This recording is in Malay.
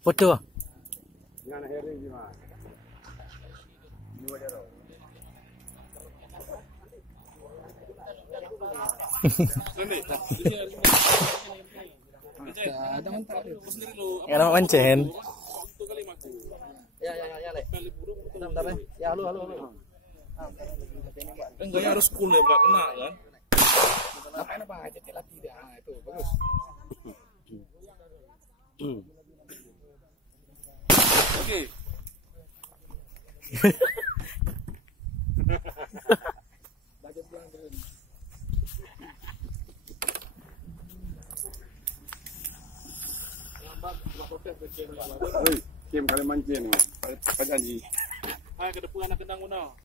Foto. Dengan Harry gimana? Dua jaro. Yang nama mancen. Ya, Le. Bentar, Le. Ya, halo. Enggak harus cool ya, Pak. Kena kan? Ngapain apa aja tidak itu bagus. Oke. Hei, game kalian mancing nih. Pak janji. Hai ke depan anak kendang mana?